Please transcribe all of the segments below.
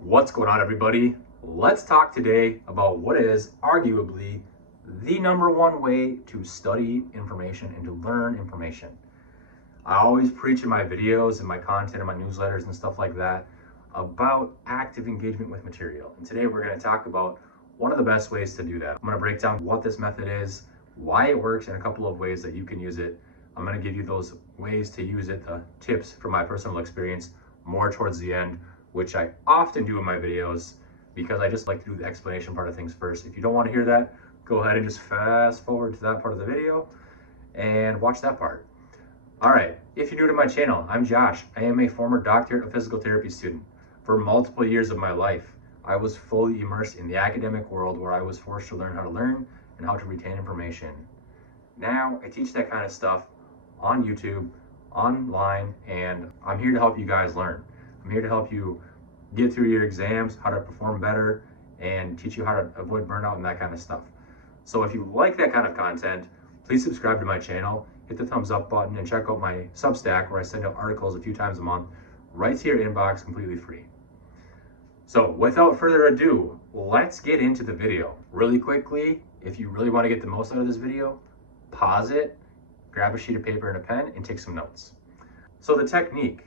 What's going on, everybody? Let's talk today about what is arguably the number one way to study information and to learn information. I always preach in my videos and my content and my newsletters and stuff like that about active engagement with material. And today we're going to talk about one of the best ways to do that. I'm going to break down what this method is, why it works, and a couple of ways that you can use it. I'm going to give you those ways to use it, the tips from my personal experience, more towards the end, which I often do in my videos because I just like to do the explanation part of things first. If you don't want to hear that, go ahead and just fast forward to that part of the video and watch that part. All right, if you're new to my channel, I'm Josh. I am a former doctorate of physical therapy student. For multiple years of my life, I was fully immersed in the academic world where I was forced to learn how to learn and how to retain information. Now I teach that kind of stuff on YouTube, online, and I'm here to help you guys learn. I'm here to help you get through your exams, how to perform better, and teach you how to avoid burnout and that kind of stuff. So if you like that kind of content, please subscribe to my channel, hit the thumbs up button, and check out my Substack where I send out articles a few times a month right to your inbox completely free. So without further ado, let's get into the video. Really quickly, if you really want to get the most out of this video, pause it, grab a sheet of paper and a pen, and take some notes. So the technique,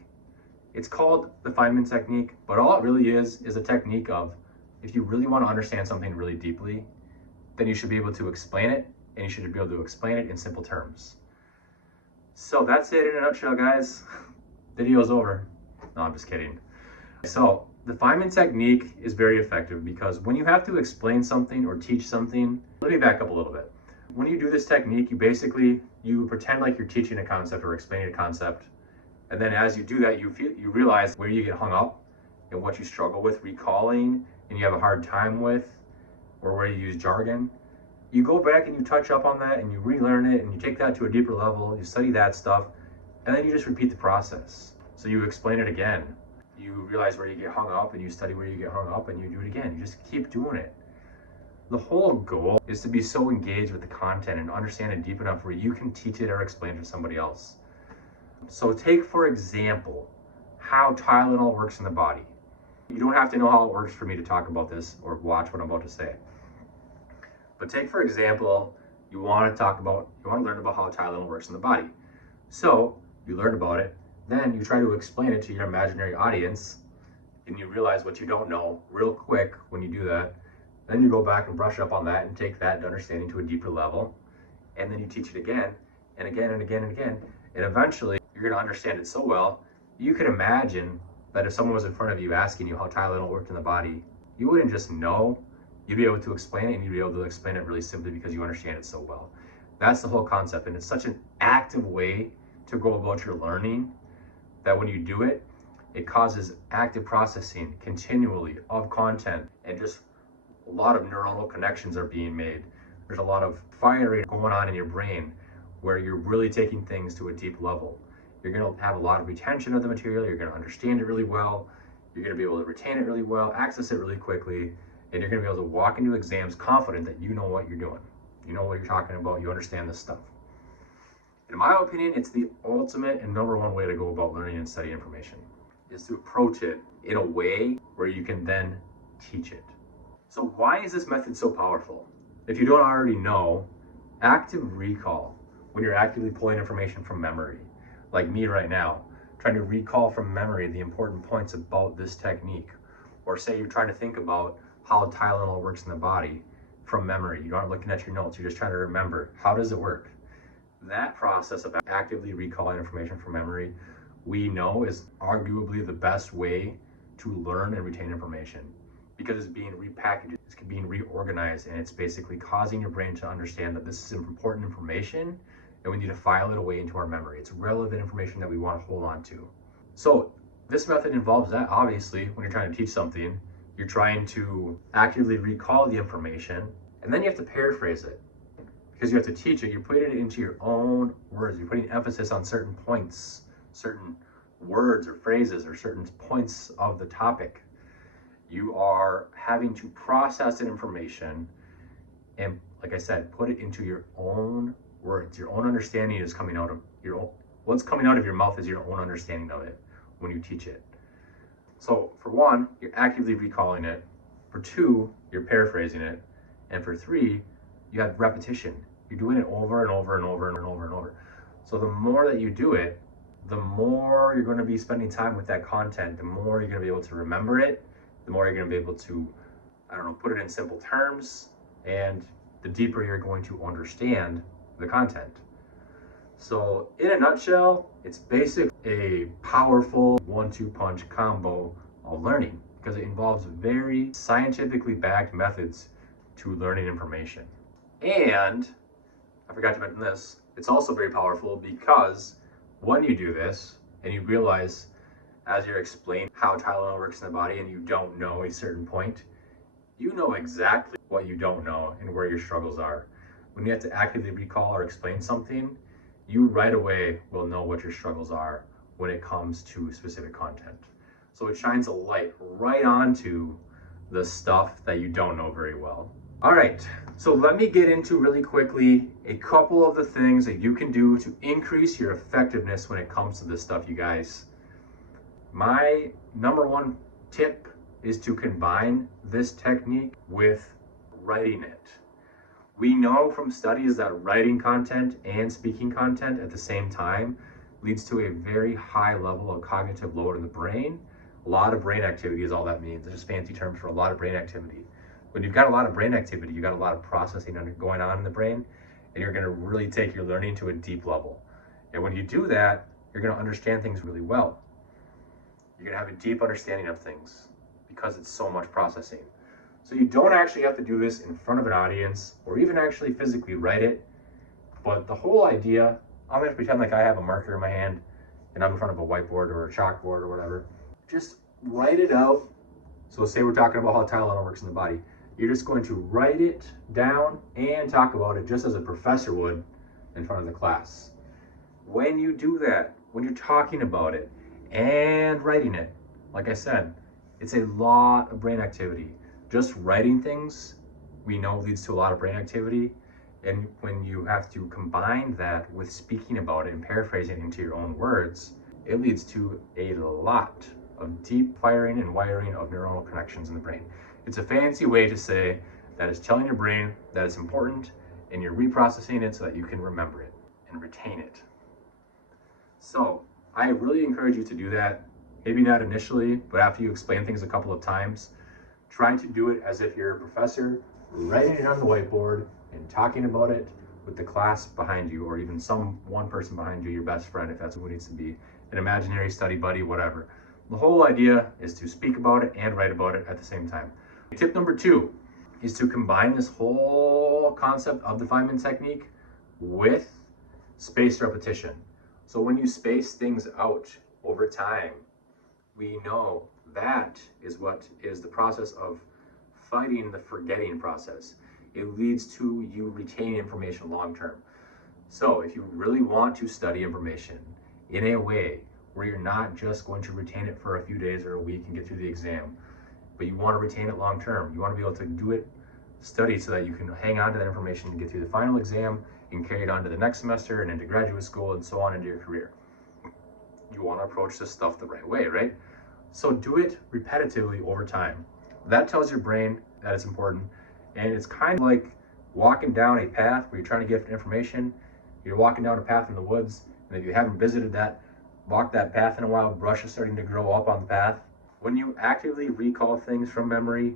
it's called the Feynman technique, but all it really is a technique of, if you really want to understand something really deeply, then you should be able to explain it, and you should be able to explain it in simple terms. So that's it in a nutshell, guys. Video's over. No, I'm just kidding. So the Feynman technique is very effective because when you have to explain something or teach something, let me back up a little bit. When you do this technique, you pretend like you're teaching a concept or explaining a concept. And then as you do that, you realize where you get hung up and what you struggle with recalling and you have a hard time with, or where you use jargon. You go back and you touch up on that and you relearn it and you take that to a deeper level, you study that stuff, and then you just repeat the process. So you explain it again. You realize where you get hung up and you study where you get hung up and you do it again. You just keep doing it. The whole goal is to be so engaged with the content and understand it deep enough where you can teach it or explain it to somebody else. So take, for example, how Tylenol works in the body. You don't have to know how it works for me to talk about this or watch what I'm about to say. But take, for example, you want to learn about how Tylenol works in the body. So you learn about it, then you try to explain it to your imaginary audience, and you realize what you don't know real quick when you do that. Then you go back and brush up on that and take that understanding to a deeper level. And then you teach it again and again and again and again. And eventually you're going to understand it so well, you can imagine that if someone was in front of you asking you how Tylenol worked in the body, you wouldn't just know, you'd be able to explain it, and you'd be able to explain it really simply because you understand it so well. That's the whole concept. And it's such an active way to go about your learning that when you do it, it causes active processing continually of content, and just a lot of neuronal connections are being made. There's a lot of firing going on in your brain where you're really taking things to a deep level. You're going to have a lot of retention of the material. You're going to understand it really well. You're going to be able to retain it really well, access it really quickly, and you're going to be able to walk into exams confident that you know what you're doing. You know what you're talking about. You understand this stuff. In my opinion, it's the ultimate and number one way to go about learning and studying information, is to approach it in a way where you can then teach it. So why is this method so powerful? If you don't already know, active recall, when you're actively pulling information from memory, like me right now, trying to recall from memory the important points about this technique, or say you're trying to think about how Tylenol works in the body from memory. You aren't looking at your notes, you're just trying to remember, how does it work? That process of actively recalling information from memory, we know is arguably the best way to learn and retain information, because it's being repackaged, it's being reorganized, and it's basically causing your brain to understand that this is important information and we need to file it away into our memory. It's relevant information that we want to hold on to. So this method involves that. Obviously, when you're trying to teach something, you're trying to actively recall the information, and then you have to paraphrase it. Because you have to teach it, you're putting it into your own words. You're putting emphasis on certain points, certain words or phrases, or certain points of the topic. You are having to process that information and, like I said, put it into your own words. Your own understanding is coming out of what's coming out of your mouth is your own understanding of it when you teach it. So for one, you're actively recalling it. For two, you're paraphrasing it. And for three, you have repetition. You're doing it over and over and over and over and over. So the more that you do it, the more you're going to be spending time with that content, the more you're going to be able to remember it, the more you're going to be able to, put it in simple terms, and the deeper you're going to understand the content. So in a nutshell, it's basically a powerful 1-2 punch combo of learning because it involves very scientifically backed methods to learning information. And I forgot to mention this, it's also very powerful because when you do this and you realize as you're explaining how Tylenol works in the body and you don't know a certain point, you know exactly what you don't know and where your struggles are. When you have to actively recall or explain something, you right away will know what your struggles are when it comes to specific content. So it shines a light right onto the stuff that you don't know very well. All right, so let me get into really quickly a couple of the things that you can do to increase your effectiveness when it comes to this stuff, you guys. My number one tip is to combine this technique with writing it. We know from studies that writing content and speaking content at the same time leads to a very high level of cognitive load in the brain. A lot of brain activity is all that means. It's just fancy terms for a lot of brain activity. When you've got a lot of brain activity, you've got a lot of processing going on in the brain, and you're going to really take your learning to a deep level. And when you do that, you're going to understand things really well. You're going to have a deep understanding of things because it's so much processing. So you don't actually have to do this in front of an audience or even actually physically write it. But the whole idea, I'm going to pretend like I have a marker in my hand and I'm in front of a whiteboard or a chalkboard or whatever. Just write it out. So say we're talking about how Tylenol works in the body. You're just going to write it down and talk about it just as a professor would in front of the class. When you do that, when you're talking about it and writing it, like I said, it's a lot of brain activity. Just writing things, we know, leads to a lot of brain activity. And when you have to combine that with speaking about it and paraphrasing it into your own words, it leads to a lot of deep firing and wiring of neuronal connections in the brain. It's a fancy way to say that it's telling your brain that it's important and you're reprocessing it so that you can remember it and retain it. So I really encourage you to do that. Maybe not initially, but after you explain things a couple of times, try to do it as if you're a professor, writing it on the whiteboard and talking about it with the class behind you, or even one person behind you, your best friend, if that's who it needs to be, an imaginary study buddy, whatever. The whole idea is to speak about it and write about it at the same time. Tip number 2 is to combine this whole concept of the Feynman technique with spaced repetition. So when you space things out over time, we know that is what is the process of fighting the forgetting process. It leads to you retaining information long term. So if you really want to study information in a way where you're not just going to retain it for a few days or a week and get through the exam, but you want to retain it long term, you want to be able to do it, study so that you can hang on to that information and get through the final exam and carry it on to the next semester and into graduate school and so on into your career. You want to approach this stuff the right way, right? So do it repetitively over time. That tells your brain that it's important. And it's kind of like walking down a path where you're trying to get information. You're walking down a path in the woods, and if you haven't visited that, walk that path in a while, brush is starting to grow up on the path. When you actively recall things from memory,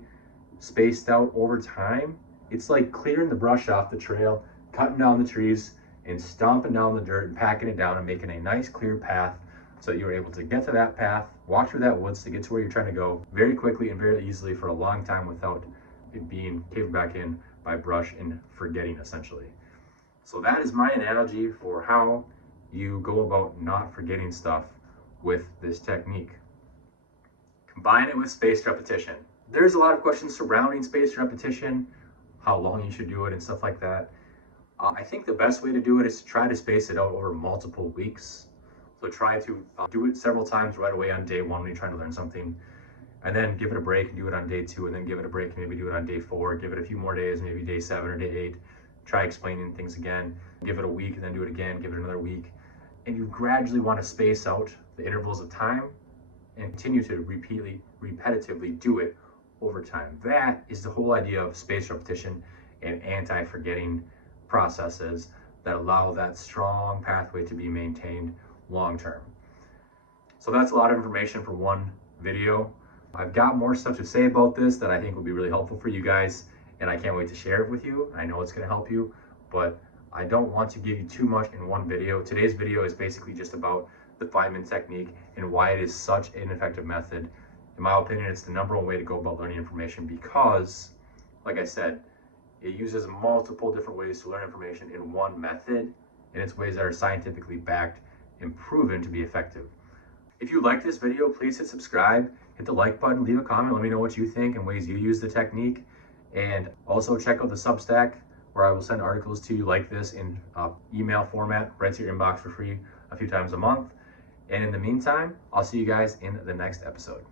spaced out over time, it's like clearing the brush off the trail, cutting down the trees, and stomping down the dirt and packing it down and making a nice clear path so that you're able to get to that path, walk through that woods to get to where you're trying to go very quickly and very easily for a long time without it being caved back in by brush and forgetting, essentially. So that is my analogy for how you go about not forgetting stuff with this technique. Combine it with spaced repetition. There's a lot of questions surrounding spaced repetition, how long you should do it and stuff like that. I think the best way to do it is to try to space it out over multiple weeks. So try to do it several times right away on day 1 when you're trying to learn something, and then give it a break and do it on day 2, and then give it a break and maybe do it on day 4, give it a few more days, maybe day 7 or day 8, try explaining things again, give it a week and then do it again, give it another week. And you gradually want to space out the intervals of time and continue to repetitively do it over time. That is the whole idea of spaced repetition and anti-forgetting processes that allow that strong pathway to be maintained long term. So that's a lot of information for one video. I've got more stuff to say about this that I think will be really helpful for you guys, and I can't wait to share it with you. I know it's going to help you, but I don't want to give you too much in one video. Today's video is basically just about the Feynman technique and why it is such an effective method. In my opinion, it's the number one way to go about learning information because, like I said, it uses multiple different ways to learn information in one method, and it's ways that are scientifically backed and proven to be effective. If you like this video, please hit subscribe, hit the like button, leave a comment, let me know what you think and ways you use the technique. And also check out the Substack, where I will send articles to you like this in email format right to your inbox for free a few times a month. And in the meantime, I'll see you guys in the next episode.